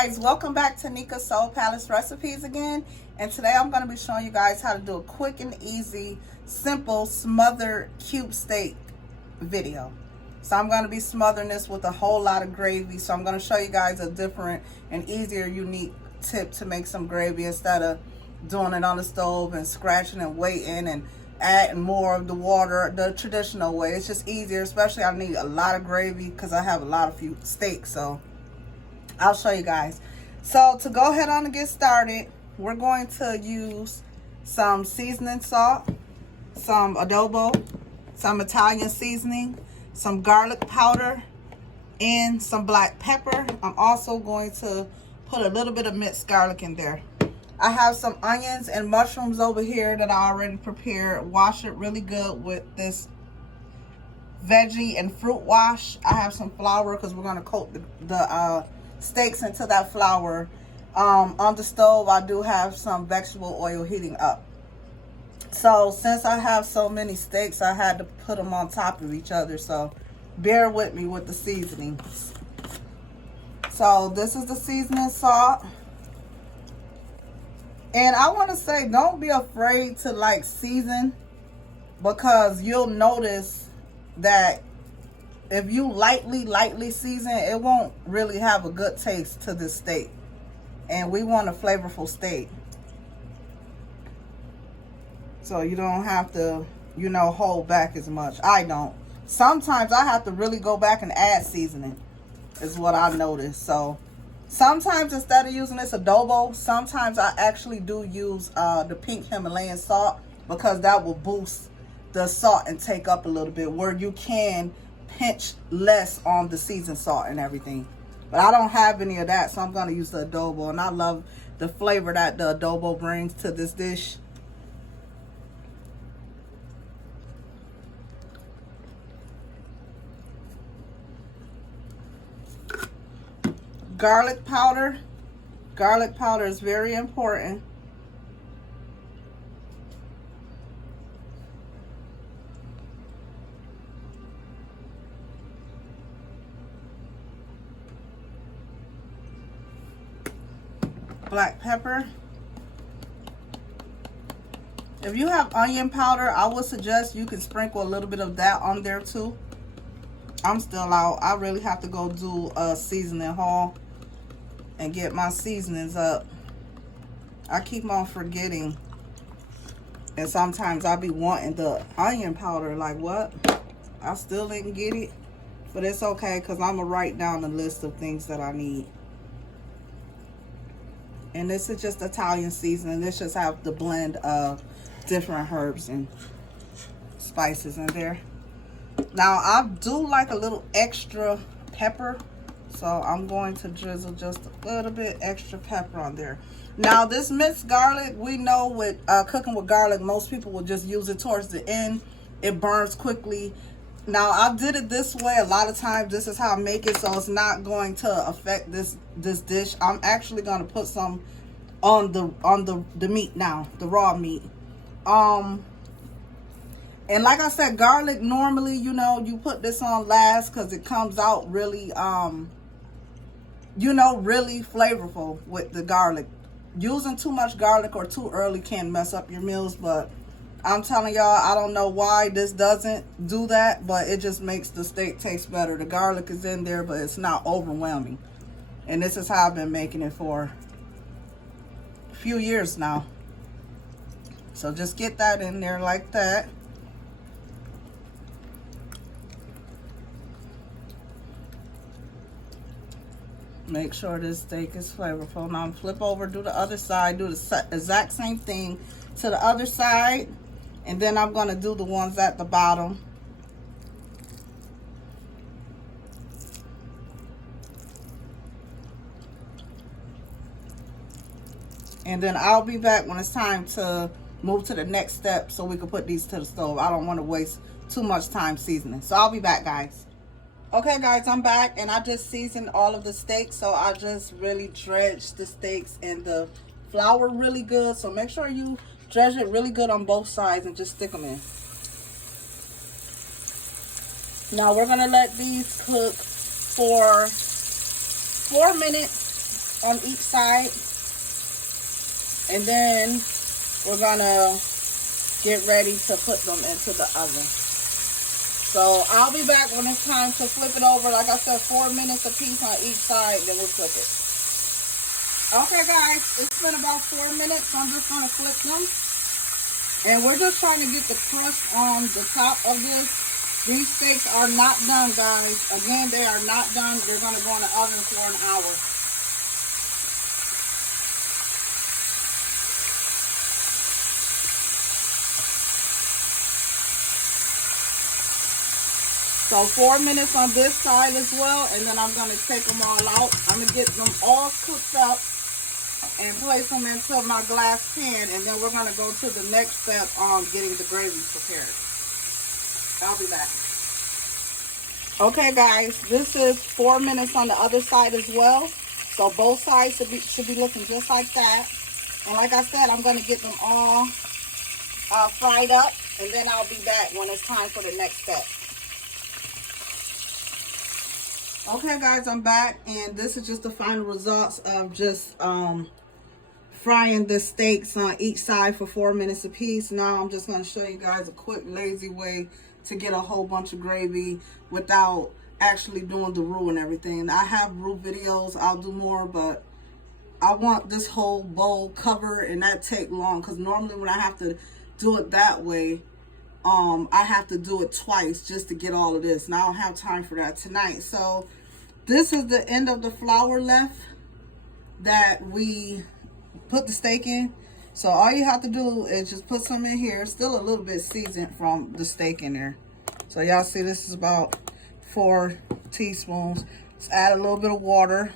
guys, welcome back to Nika's Soul Palace Recipes again. And today I'm going to be showing you guys how to do a quick and easy, simple, smothered cube steak video. So I'm going to be smothering this with a whole lot of gravy. So I'm going to show you guys a different and easier, unique tip to make some gravy instead of doing it on the stove and scratching and waiting and adding more of the water the traditional way. It's just easier, especially I need a lot of gravy because I have a lot of few steaks. So I'll show you guys. So to go ahead on and get started, we're going to use some seasoning salt, some adobo, some Italian seasoning, some garlic powder, and some black pepper. I'm also going to put a little bit of minced garlic in there. I have some onions and mushrooms over here that I already prepared. Wash it really good with this veggie and fruit wash. I have some flour because we're going to coat the steaks into that flour. On the stove I do have some vegetable oil heating up. So since I have so many steaks, I had to put them on top of each other, so bear with me with the seasonings. So this is the seasoning salt, and I want to say, don't be afraid to like season, because you'll notice that if you lightly season, it won't really have a good taste to this steak. And we want a flavorful steak. So you don't have to, you know, hold back as much. I don't. Sometimes I have to really go back and add seasoning, is what I noticed. So sometimes instead of using this adobo, sometimes I actually do use the pink Himalayan salt, because that will boost the salt intake up a little bit, where you can pinch less on the seasoned salt and everything. But I don't have any of that, so I'm going to use the adobo. And I love the flavor that the adobo brings to this dish. Garlic powder. Garlic powder is very important. Black pepper. If you have onion powder, I would suggest you can sprinkle a little bit of that on there too. I'm still out. I really have to go do a seasoning haul and get my seasonings up. I keep on forgetting, and sometimes I'll be wanting the onion powder. Like, what? I still didn't get it, but it's okay, because I'm gonna write down the list of things that I need. And this is just Italian seasoning. This just have the blend of different herbs and spices in there. Now I do like a little extra pepper, so I'm going to drizzle just a little bit extra pepper on there. Now this minced garlic, we know with cooking with garlic, most people will just use it towards the end. It burns quickly. Now I did it this way. A lot of times this is how I make it, so it's not going to affect this dish. I'm actually going to put some on the meat now, the raw meat. And like I said, garlic, normally, you know, you put this on last because it comes out really you know, really flavorful with the garlic. Using too much garlic or too early can mess up your meals, but I'm telling y'all, I don't know why this doesn't do that, but it just makes the steak taste better. The garlic is in there, but it's not overwhelming. And this is how I've been making it for a few years now. So just get that in there like that. Make sure this steak is flavorful. Now I'm flip over, do the other side, do the exact same thing to the other side. And then I'm going to do the ones at the bottom. And then I'll be back when it's time to move to the next step, so we can put these to the stove. I don't want to waste too much time seasoning. So I'll be back, guys. Okay, guys, I'm back, and I just seasoned all of the steaks. So I just really dredged the steaks in the flour really good. So make sure you dredge it really good on both sides and just stick them in. Now we're going to let these cook for 4 minutes on each side. And then we're gonna get ready to put them into the oven. So I'll be back when it's time to flip it over. Like I said, 4 minutes a piece on each side, then we'll flip it. Okay guys, it's been about 4 minutes, so I'm just gonna flip them. And we're just trying to get the crust on the top of this. These steaks are not done, guys. Again, they are not done. They're gonna go in the oven for an hour. So 4 minutes on this side as well, and then I'm going to take them all out. I'm going to get them all cooked up and place them into my glass pan, and then we're going to go to the next step on getting the gravy prepared. I'll be back. Okay guys, this is 4 minutes on the other side as well. So both sides should be looking just like that. And like I said, I'm going to get them all fried up, and then I'll be back when it's time for the next step. Okay guys, I'm back, and this is just the final results of just frying the steaks on each side for 4 minutes a piece. Now I'm just going to show you guys a quick lazy way to get a whole bunch of gravy without actually doing the roux and everything. I have roux videos, I'll do more, but I want this whole bowl covered, and that take long, because normally when I have to do it that way, I have to do it twice just to get all of this, and I don't have time for that tonight. So this is the end of the flour left that we put the steak in. So all you have to do is just put some in here. Still a little bit seasoned from the steak in there. So y'all see this is about 4 teaspoons. Just add a little bit of water,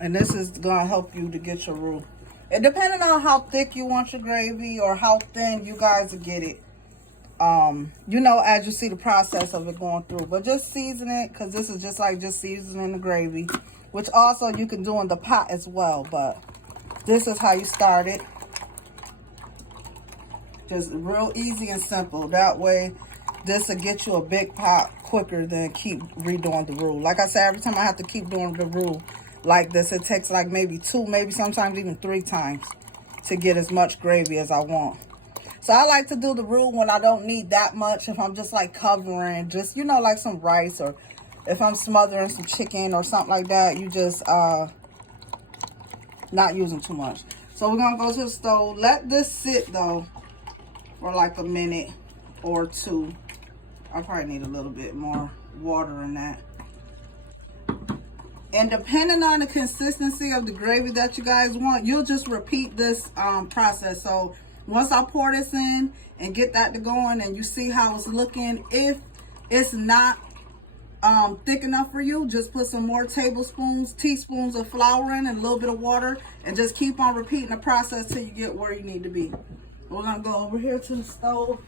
and this is gonna help you to get your roux. And depending on how thick you want your gravy or how thin, you guys will get it. You know, as you see the process of it going through. But just season it, because this is just like just seasoning the gravy, which also you can do in the pot as well. But this is how you start it. Just real easy and simple. That way, this will get you a big pot quicker than keep redoing the roux. Like I said, every time I have to keep doing the roux like this, it takes like maybe 2, maybe sometimes even 3 times to get as much gravy as I want. So I like to do the roux when I don't need that much. If I'm just like covering, just, you know, like some rice, or if I'm smothering some chicken or something like that, you just not using too much. So we're gonna go to the stove. Let this sit though for like a minute or 2. I probably need a little bit more water in that. And depending on the consistency of the gravy that you guys want, you'll just repeat this process. So once I pour this in and get that to going, and you see how it's looking, if it's not thick enough for you, just put some more teaspoons of flour in and a little bit of water, and just keep on repeating the process till you get where you need to be. We're gonna go over here to the stove.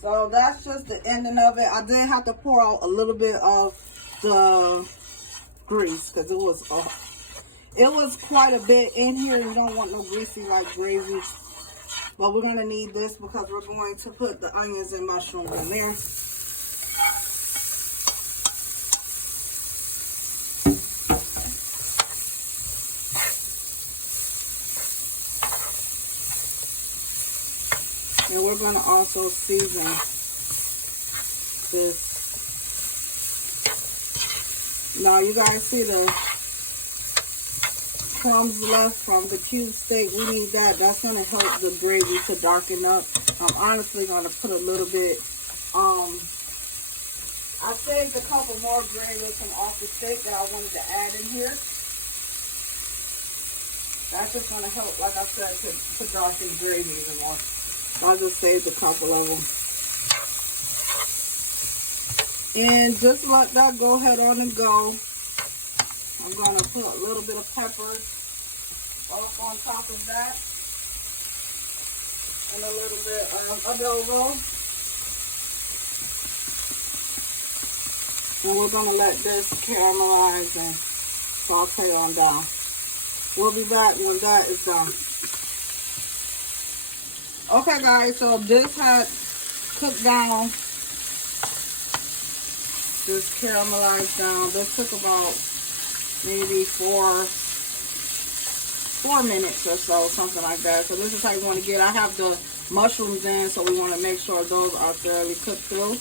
So that's just the ending of it. I did have to pour out a little bit of the grease, because it was quite a bit in here. You don't want no greasy like gravy. But we're gonna need this because we're going to put the onions and mushrooms in there. And we're going to also season this. Now you guys see the crumbs left from the cube steak. We need that. That's going to help the gravy to darken up. I'm honestly going to put a little bit. I saved a couple more granules from off the steak that I wanted to add in here. That's just going to help, like I said, to darken the gravy even more. I just saved a couple of them. And just let that go ahead on and go. I'm going to put a little bit of pepper off on top of that. And a little bit of adobo. And we're going to let this caramelize and saute on down. We'll be back when that is done. Okay, guys, so this had cooked down. This caramelized down. This took about maybe four minutes or so, something like that. So this is how you want to get. I have the mushrooms in, so we want to make sure those are thoroughly cooked through.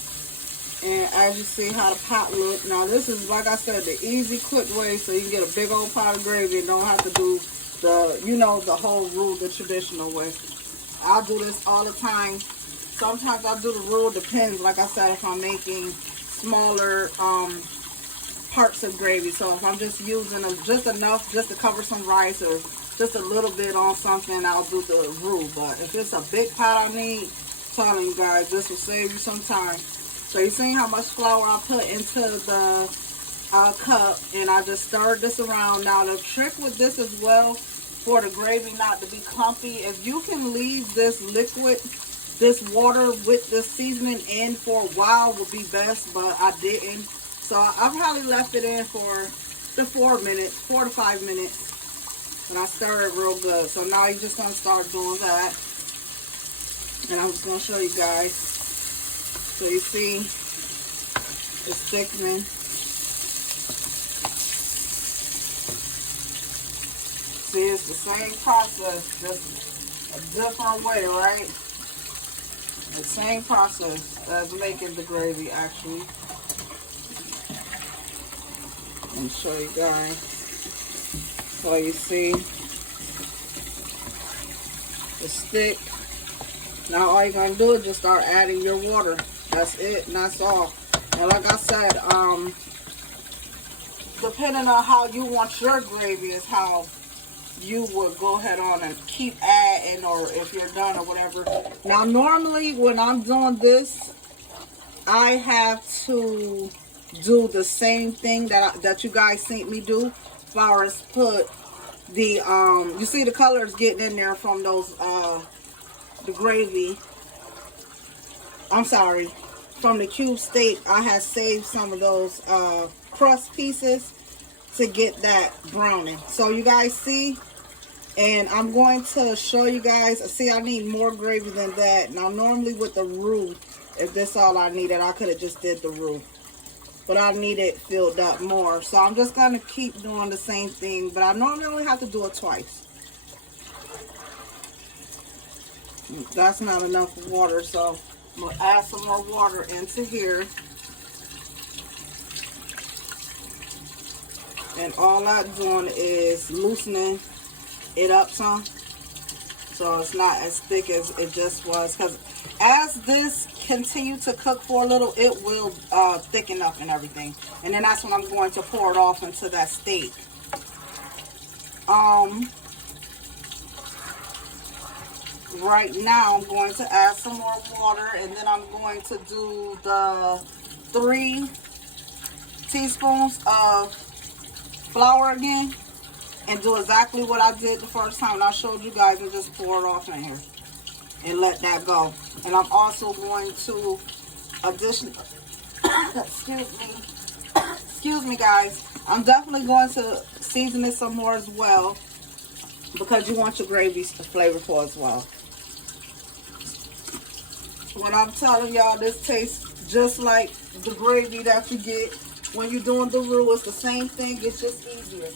And as you see how the pot look, now this is, like I said, the easy quick way, so you can get a big old pot of gravy and don't have to do the, you know, the whole roux the traditional way. I'll do this all the time. Sometimes I'll do the roux, depends, like I said, if I'm making smaller parts of gravy. So if I'm just using them just enough just to cover some rice or just a little bit on something, I'll do the roux. But if it's a big pot I need, I'm telling you guys, this will save you some time. So you see how much flour I put into the cup, and I just stirred this around. Now the trick with this as well, for the gravy not to be clumpy, if you can leave this liquid, this water with the seasoning in for a while would be best, but I didn't. So I probably left it in for the 4 to 5 minutes, and I stir it real good. So now you're just gonna start doing that, and I'm just gonna show you guys. So you see, it's thickening. See, it's the same process, just a different way, right? The same process as making the gravy, actually. Let me show you guys. So you see, it's thick. Now all you're gonna do is just start adding your water. That's it, and that's all. And like I said, depending on how you want your gravy is how you would go ahead on and keep adding, or if you're done or whatever. Now normally when I'm doing this, I have to do the same thing that you guys seen me do, as far as put the you see the colors getting in there from those the gravy. I'm sorry, from the cube steak. I had saved some of those crust pieces to get that browning. So you guys see, and I'm going to show you guys. See, I need more gravy than that. Now normally with the roux, if this all I needed, I could have just did the roux, but I need it filled up more. So I'm just going to keep doing the same thing, but I normally only have to do it twice. That's not enough water, so I'm going to add some more water into here. And all I'm doing is loosening it up some, so it's not as thick as it just was. Because as this continues to cook for a little, it will thicken up and everything. And then that's when I'm going to pour it off into that steak. Right now I'm going to add some more water, and then I'm going to do the 3 teaspoons of flour again, and do exactly what I did the first time and I showed you guys, and just pour it off in here and let that go. And I'm also going to excuse me guys, I'm definitely going to season it some more as well, because you want your gravy flavorful as well. When I'm telling y'all, this tastes just like the gravy that you get when you're doing the roux. It's the same thing, it's just easier.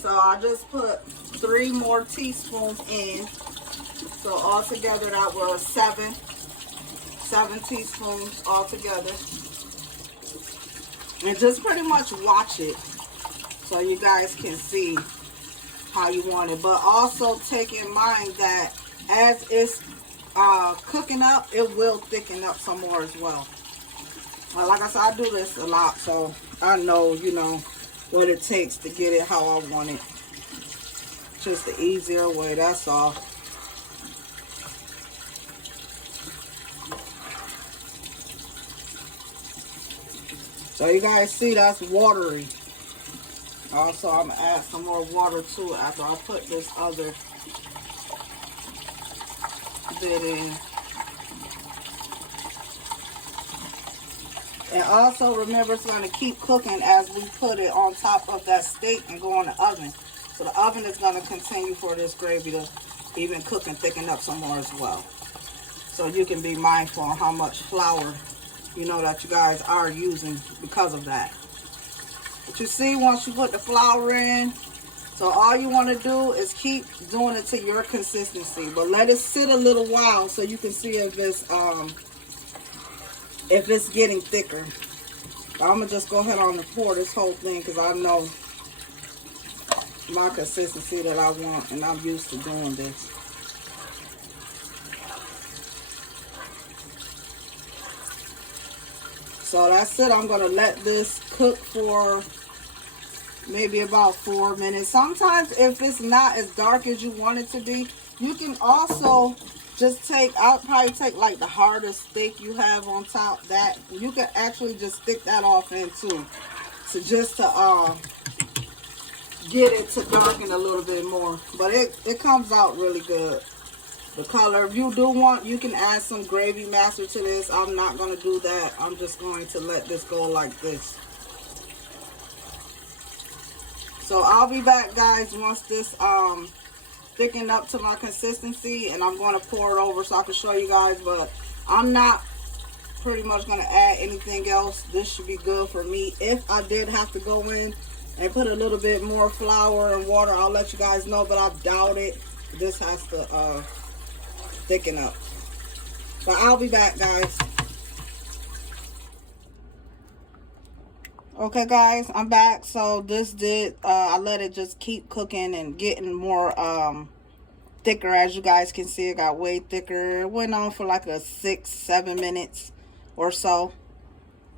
So I just put 3 more teaspoons in. So altogether that was 7 teaspoons altogether. And just pretty much watch it so you guys can see how you want it. But also take in mind that as it's cooking up, it will thicken up some more as well. Like I said, I do this a lot, so I know, you know, what it takes to get it how I want it. Just the easier way, that's all. So you guys see that's watery. Also, I'm gonna add some more water too after I put this other bit in. And also remember it's going to keep cooking as we put it on top of that steak and go in the oven. So the oven is going to continue for this gravy to even cook and thicken up some more as well. So you can be mindful on how much flour you know that you guys are using because of that. But you see, once you put the flour in, so all you want to do is keep doing it to your consistency, but let it sit a little while so you can see if it's getting thicker. I'm gonna just go ahead on and pour this whole thing because I know my consistency that I want, and I'm used to doing this. So that's it. I'm gonna let this cook for maybe about 4 minutes. Sometimes if it's not as dark as you want it to be, you can also just take, I'll probably take like the hardest steak you have on top, that you can actually just stick that off in too. So just to get it to darken a little bit more. But it comes out really good. The color, if you do want, you can add some gravy master to this. I'm not going to do that. I'm just going to let this go like this. So I'll be back, guys, once this thickened up to my consistency, and I'm going to pour it over so I can show you guys. But I'm not pretty much going to add anything else. This should be good for me. If I did have to go in and put a little bit more flour and water, I'll let you guys know, but I doubt it. This has to thicken up. But I'll be back, guys. Okay, guys, I'm back. So this did, I let it just keep cooking and getting more thicker. As you guys can see, it got way thicker. It went on for like a 6-7 minutes or so.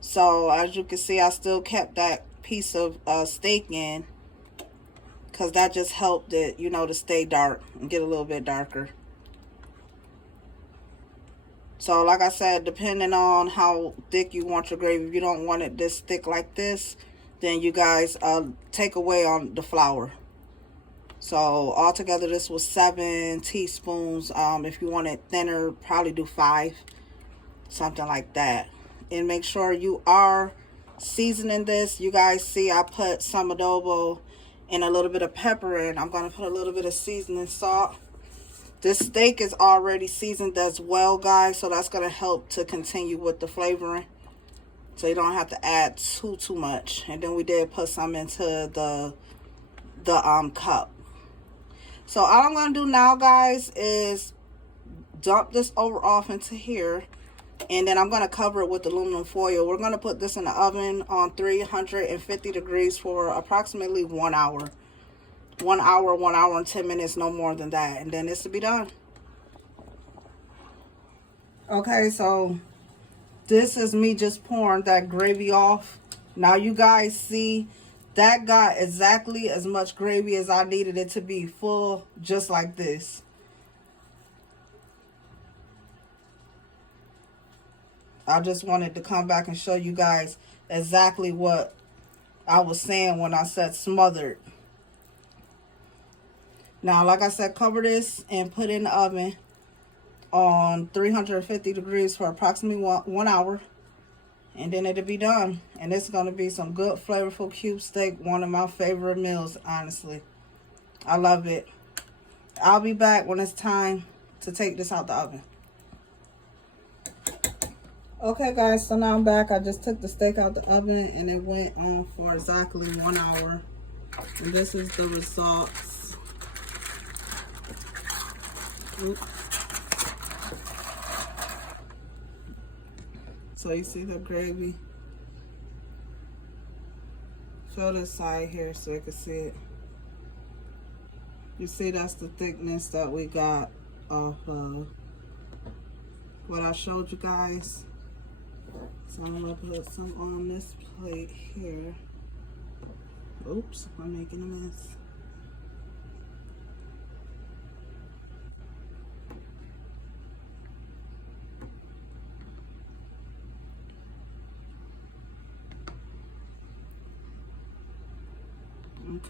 So as you can see, I still kept that piece of steak in, because that just helped it, you know, to stay dark and get a little bit darker. So like I said, depending on how thick you want your gravy, if you don't want it this thick like this, then you guys take away on the flour. So altogether this was 7 teaspoons. If you want it thinner, probably do 5, something like that. And make sure you are seasoning this. You guys see I put some adobo and a little bit of pepper in. I'm going to put a little bit of seasoning salt. This steak is already seasoned as well, guys, so that's going to help to continue with the flavoring. So you don't have to add too much. And then we did put some into the cup. So all I'm going to do now, guys, is dump this off into here. And then I'm going to cover it with aluminum foil. We're going to put this in the oven on 350 degrees for approximately 1 hour. 1 hour, 1 hour and 10 minutes, no more than that. And then this will be done. Okay, so this is me just pouring that gravy off. Now you guys see that got exactly as much gravy as I needed it to be, full, just like this. I just wanted to come back and show you guys exactly what I was saying when I said smothered. Now, like I said, cover this and put it in the oven on 350 degrees for approximately 1 hour. And then it'll be done. And it's going to be some good, flavorful cube steak. One of my favorite meals, honestly. I love it. I'll be back when it's time to take this out the oven. Okay, guys, so now I'm back. I just took the steak out the oven and it went on for exactly 1 hour. And this is the results. So you see the gravy. Show this side here so you can see it. You see that's the thickness that we got off of what I showed you guys. So I'm gonna put some on this plate here. Oops, I'm making a mess.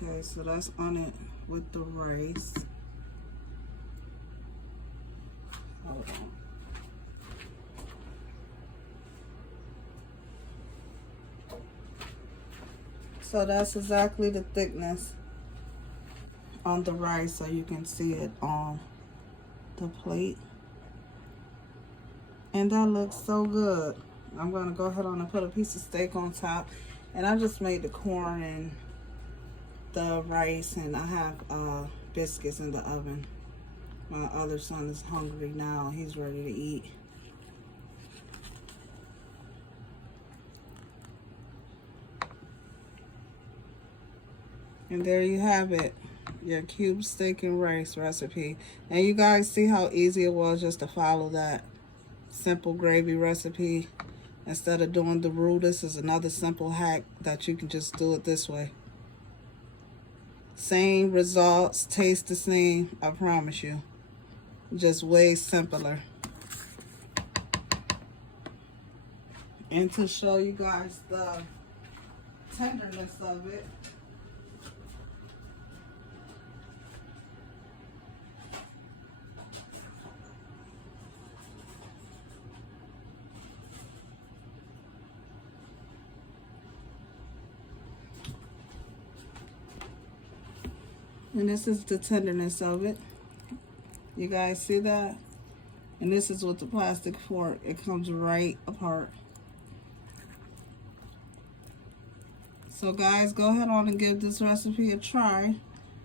Okay, so that's on it with the rice. Hold on. So that's exactly the thickness on the rice, so you can see it on the plate. And that looks so good. I'm gonna go ahead on and put a piece of steak on top. And I just made the corn and the rice, and I have biscuits in the oven. My other son is hungry now. He's ready to eat. And there you have it, your cube steak and rice recipe. And you guys see how easy it was just to follow that simple gravy recipe instead of doing the roux. This is another simple hack that you can just do it this way. Same results, taste the same, I promise you. Just way simpler. And to show you guys the tenderness of it, and this is the tenderness of it. You guys see that? And this is with the plastic fork. It comes right apart. So guys, go ahead on and give this recipe a try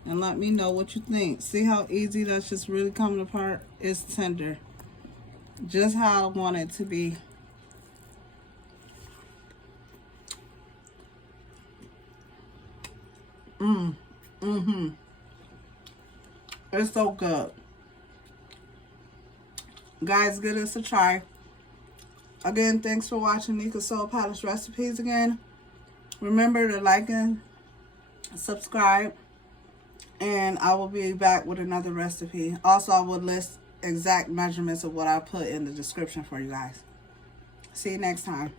and let me know what you think. See how easy that's just really coming apart? It's tender. Just how I want it to be. It's so good. Guys, give this a try. Again, thanks for watching Nika Soul Palace Recipes again. Remember to like and subscribe. And I will be back with another recipe. Also, I will list exact measurements of what I put in the description for you guys. See you next time.